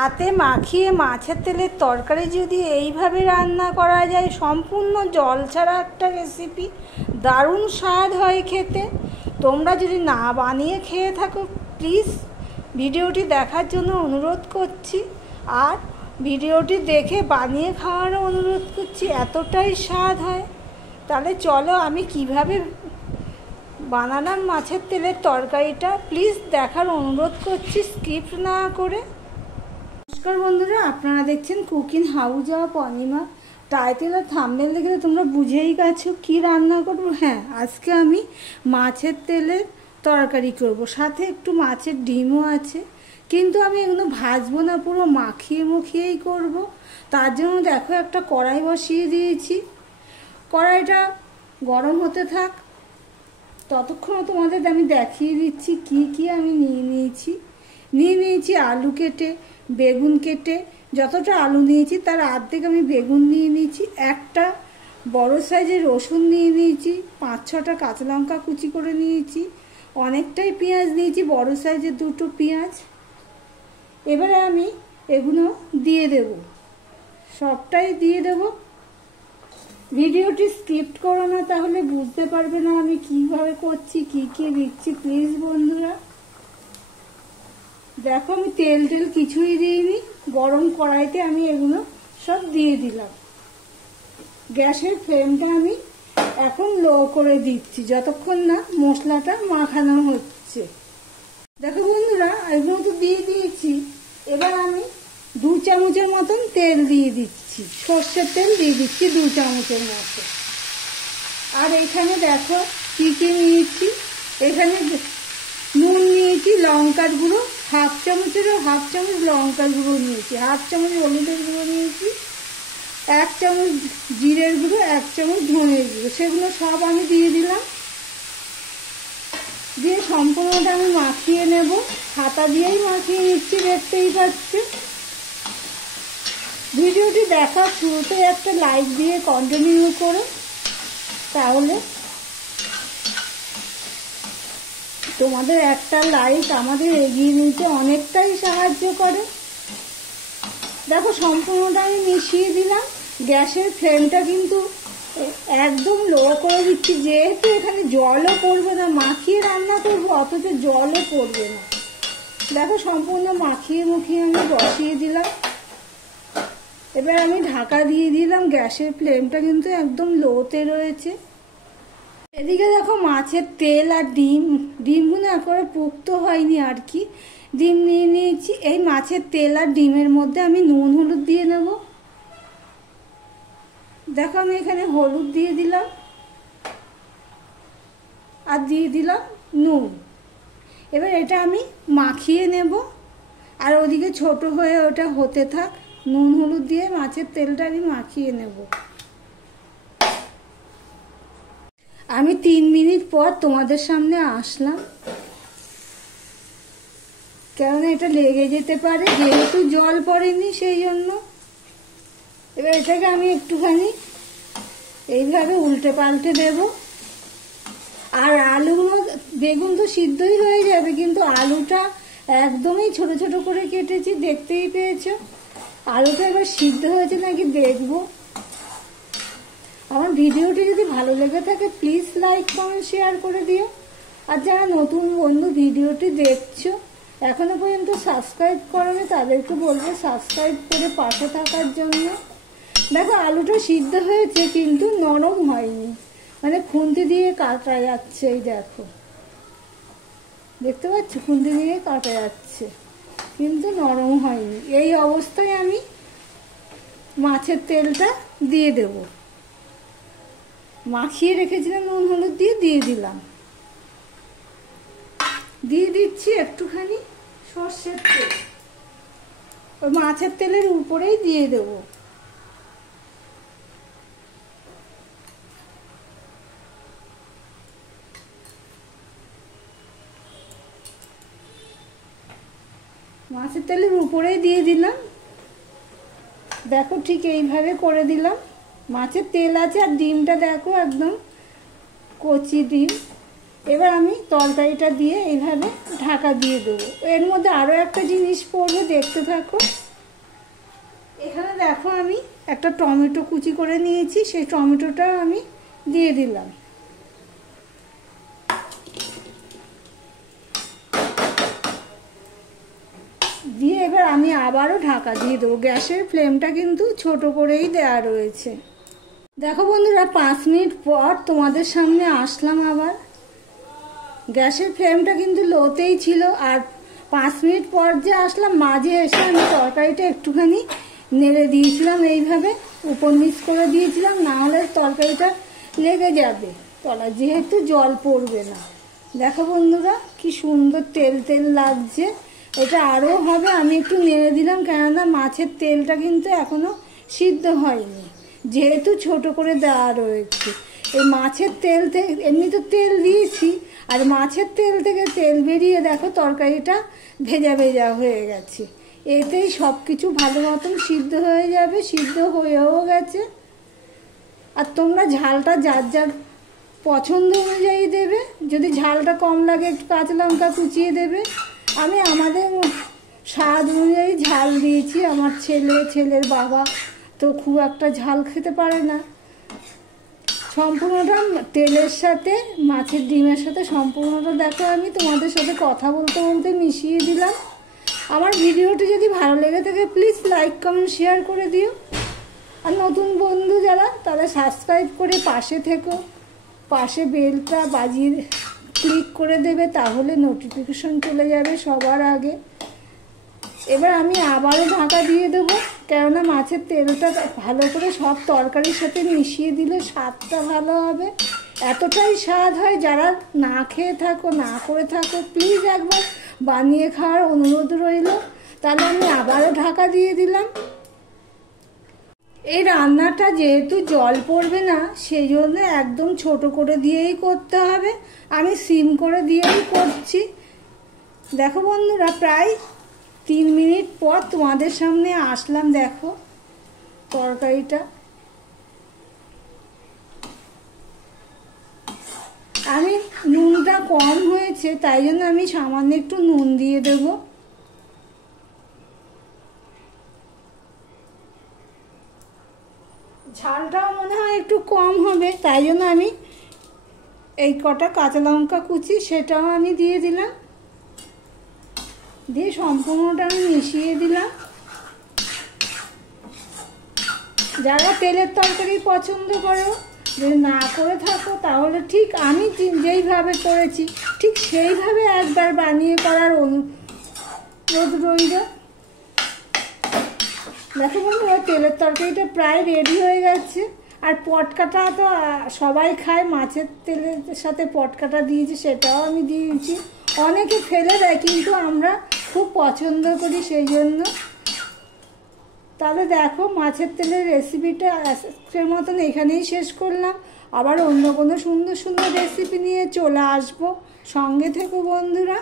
হাতে মাখিয়ে মাছের তেলের তরকারি যদি এইভাবে রান্না করা যায়, সম্পূর্ণ জল ছাড়া একটা রেসিপি, দারুণ স্বাদ হয় খেতে। তোমরা যদি না বানিয়ে খেয়ে থাকো, প্লিজ ভিডিওটি দেখার জন্য অনুরোধ করছি, আর ভিডিওটি দেখে বানিয়ে খাওয়ারও অনুরোধ করছি, এতটাই স্বাদ হয়। তাহলে চলো আমি কিভাবে বানালাম মাছের তেলের তরকারিটা, প্লিজ দেখার অনুরোধ করছি স্কিপ না করে। নমস্কার বন্ধুরা, আপনারা দেখছেন cooking house of Anima. Title আর থাম্বনেল দেখে তোমরা বুঝেই গেছো কি রান্না করব। হ্যাঁ, আজকে আমি মাছের তেলের তরকারি করব, সাথে একটু মাছের ডিমও আছে, কিন্তু আমি এগুলো ভাজবো না, পুরো মাখিয়ে মুখিয়েই করব। তার জন্য দেখো একটা কড়াই বসিয়ে দিয়েছি। কড়াইটা গরম হতে থাক, ততক্ষণ তোমাদের আমি দেখিয়ে দিচ্ছি কি কি আমি নিয়ে নিয়েছি আলু কেটে, বেগুন কেটে, যতটা আলু নিয়েছি তার অর্ধেক আমি বেগুন নিয়ে নিয়েছি, একটা বড় সাইজের রসুন নিয়ে নিয়েছি, 5-6টা কাঁচা লঙ্কা কুচি করে নিয়েছি, অনেকটাই পেঁয়াজ নিয়েছি, বড় সাইজের 2টো পেঁয়াজ। এবারে আমি এগুলো দিয়ে দেব, সবটাই দিয়ে দেব। ভিডিওটি স্কিপ করো না, তাহলে বুঝতে পারবে না আমি কিভাবে করছি, কি কি দিচ্ছি। প্লিজ বন্ধুরা দেখো, আমি তেল কিছুই দিইনি, গরম কড়াইতে আমি এগুলো সব দিয়ে দিলাম। গ্যাসের ফ্লেমটা আমি এখন লো করে দিচ্ছি, যতক্ষণ না মশলাটা মাখানো হচ্ছে। দেখো বন্ধুরা, এগুলো তো দিয়ে দিয়েছি। এবার আমি 2 চামচের মতন তেল দিয়ে দিচ্ছি, সর্ষের তেল দিয়ে দিচ্ছি 2 চামচের মতো। আর এখানে দেখো কি কি নিয়েছি। এখানে নুন নিয়েছি, লঙ্কার গুঁড়ো 1/2 চামচেরও 1/2 চামচ লঙ্কার গুঁড়ো নিয়েছি, 1/2 চামচ হলুদের গুঁড়ো নিয়েছি, 1 চামচ জিরের গুঁড়ো, 1 চামচ ধনের গুঁড়ো, সেগুলো সব আমি দিয়ে দিলাম। দিয়ে সম্পূর্ণটা আমি মাখিয়ে নেব, হাতা দিয়েই মাখিয়ে নিচ্ছি, দেখতেই পাচ্ছি। ভিডিওটি দেখার শুরুতে একটা লাইক দিয়ে কন্টিনিউ করো, তাহলে তোমাদের একটা লাইক আমাদের এগিয়ে নিতে অনেকটাই সাহায্য করে। দেখো সম্পূর্ণটা আমি মিশিয়ে দিলাম। গ্যাসের ফ্লেমটা কিন্তু একদম লো করে দিচ্ছি, যেহেতু এখানে জলও পড়বে না, মাখিয়ে রান্না করবো, অথচ জলও পড়বে না। দেখো সম্পূর্ণ মাখিয়ে মুখিয়ে আমি বসিয়ে দিলাম। এবার আমি ঢাকা দিয়ে দিলাম, গ্যাসের ফ্লেমটা কিন্তু একদম লোতে রয়েছে। এদিকে দেখো মাছের তেল আর ডিমগুলো একেবারে পোক্ত হয়নি আর কি, ডিম নিয়ে নিয়েছি। এই মাছের তেল আর ডিমের মধ্যে আমি নুন হলুদ দিয়ে নেব। দেখো আমি এখানে হলুদ দিয়ে দিলাম আর দিয়ে দিলাম নুন। এবার এটা আমি মাখিয়ে নেব, আর ওদিকে ছোট হয়ে ওটা হতে থাক। নুন হলুদ দিয়ে মাছের তেলটা আমি মাখিয়ে নেব। আমি 3 মিনিট পর তোমাদের সামনে আসলাম, কেননা এটা লেগে যেতে পারে, যেহেতু জল পড়েনি সেই জন্য। এবার এটাকে আমি একটুখানি এইভাবে উল্টে পাল্টে দেব। আর আলুগুলো, বেগুন তো সিদ্ধই হয়ে যাবে, কিন্তু আলুটা একদমই ছোট ছোট করে কেটেছি, দেখতেই পেয়েছো। আলুটা এবার সিদ্ধ হয়েছে নাকি দেখবো। আমার ভিডিওটি যদি ভালো লেগে থাকে, প্লিজ লাইক কমেন্ট শেয়ার করে দিও। আর যারা নতুন বন্ধু ভিডিওটি দেখছো, এখনো পর্যন্ত সাবস্ক্রাইব করোনি, তাদেরকে বলবো সাবস্ক্রাইব করে পাশে থাকার জন্য। দেখো আলুটা সিদ্ধ হয়েছে, কিন্তু নরম হয়নি, মানে খুন্তি দিয়ে কাটা যাচ্ছে। এই দেখো, দেখতে পাচ্ছ, খুন্তি দিয়ে কাটা যাচ্ছে, কিন্তু নরম হয়নি। এই অবস্থায় আমি মাছের তেলটা দিয়ে দেব। মাখিয়ে রেখেছিলাম নুন হলুদ দিয়ে দিলাম। দিয়ে দিচ্ছি একটুখানি সর্ষের তেল, ওই মাছের তেলের উপরেই দিয়ে দেব। মাছের তেলের উপরেই দিয়ে দিলাম। দেখো ঠিক এইভাবে করে দিলাম। মাছের তেল আছে, আর ডিমটা দেখো একদম কচি ডিম। এবার আমি তরকারিটা দিয়ে এইভাবে ঢাকা দিয়ে দেবো। এর মধ্যে আরও একটা জিনিস পড়বে, দেখতে থাকো। এখানে দেখো আমি একটা টমেটো কুচি করে নিয়েছি, সেই টমেটোটা আমি দিয়ে দিলাম। দিয়ে এবার আমি আবারও ঢাকা দিয়ে দেবো। গ্যাসের ফ্লেমটা কিন্তু ছোট করেই দেওয়া রয়েছে। দেখো বন্ধুরা 5 মিনিট পর তোমাদের সামনে আসলাম আবার। গ্যাসের ফ্লেমটা কিন্তু লোতেই ছিল, আর 5 মিনিট পর যে আসলাম মাঝে এসে আমি তরকারিটা একটুখানি নেড়ে দিয়েছিলাম, এইভাবে উপর নিচ করে দিয়েছিলাম, না হলে তরকারিটা লেগে যাবে তলা, যেহেতু জল পড়বে না। দেখো বন্ধুরা কি সুন্দর তেল তেল লাগছে। এটা আরও হবে, আমি একটু নেড়ে দিলাম, কেননা মাছের তেলটা কিন্তু এখনও সিদ্ধ হয়নি, যেহেতু ছোট করে দেওয়া রয়েছে। এই মাছের তেল থেকে এমনি তো তেল দিয়েছি, আর মাছের তেল থেকে তেল বেরিয়ে দেখো তরকারিটা ভেজা ভেজা হয়ে গেছে। এতেই সব কিছু ভালো মতন সিদ্ধ হয়ে যাবে, সিদ্ধ হয়েও গেছে। আর তোমরা ঝালটা যার যার পছন্দ অনুযায়ী দেবে, যদি ঝালটা কম লাগে একটু কাঁচা লঙ্কা কুচিয়ে দেবে। আমি আমাদের স্বাদ অনুযায়ী ঝাল দিয়েছি। আমার ছেলের বাবা তো খুব একটা ঝাল খেতে পারে না। সম্পূর্ণটা তেলের সাথে মাছের ডিমের সাথে সম্পূর্ণটা দেখো আমি তোমাদের সাথে কথা বলতে বলতে মিশিয়ে দিলাম। আমার ভিডিওটি যদি ভালো লেগে থাকে প্লিজ লাইক কমেন্ট শেয়ার করে দিও। আর নতুন বন্ধু যারা তারা সাবস্ক্রাইব করে পাশে থেকো, পাশে বেলটা বাজিয়ে ক্লিক করে দেবে, তাহলে নোটিফিকেশন চলে যাবে সবার আগে। এবার আমি আবারও ঢাকা দিয়ে দেবো, কেননা মাছের তেলটা ভালো করে সব তরকারির সাথে মিশিয়ে দিলে স্বাদটা ভালো হবে। এতটাই স্বাদ হয়, যারা না খেয়ে থাকো না করে থাকো প্লিজ একবার বানিয়ে খাওয়ার অনুরোধ রইল। তাহলে আমি আবারও ঢাকা দিয়ে দিলাম। এই রান্নাটা যেহেতু জল পড়বে না, সেই জন্য একদম ছোট করে দিয়েই করতে হবে। আমি সিম করে দিয়েই করছি। দেখো বন্ধুরা প্রায় 3 মিনিট পর তোমাদের সামনে আসলাম। দেখো তরকারিটা আমি নুনটা কম হয়েছে, তাই জন্য আমি সামান্য একটু নুন দিয়ে দেব। ঝালটাও মনে হয় একটু কম হবে, তাই জন্য আমি এই কটা কাঁচা লঙ্কা কুচি সেটাও আমি দিয়ে দিলাম। দিয়ে সম্পূর্ণটা আমি মিশিয়ে দিলাম। যারা তেলের তরকারি পছন্দ করো, যদি না করে থাকো তাহলে ঠিক আমি যেইভাবে করেছি ঠিক সেইভাবে একবার বানিয়ে করার অনুরোধ রইল। দেখো বন্ধুরা তেলের তরকারিটা প্রায় রেডি হয়ে গেছে। আর পটকাটা তো সবাই খায়, মাছের তেলের সাথে পটকাটা দিয়েছি, সেটাও আমি দিয়েছি। অনেকে ফেলে দেয়, কিন্তু আমরা খুব পছন্দ করি, সেই জন্য। তাহলে দেখো মাছের তেলের রেসিপিটা আজকের মতন এখানেই শেষ করলাম। আবার অন্য কোনো সুন্দর সুন্দর রেসিপি নিয়ে চলে আসবো। সঙ্গে থেকো বন্ধুরা।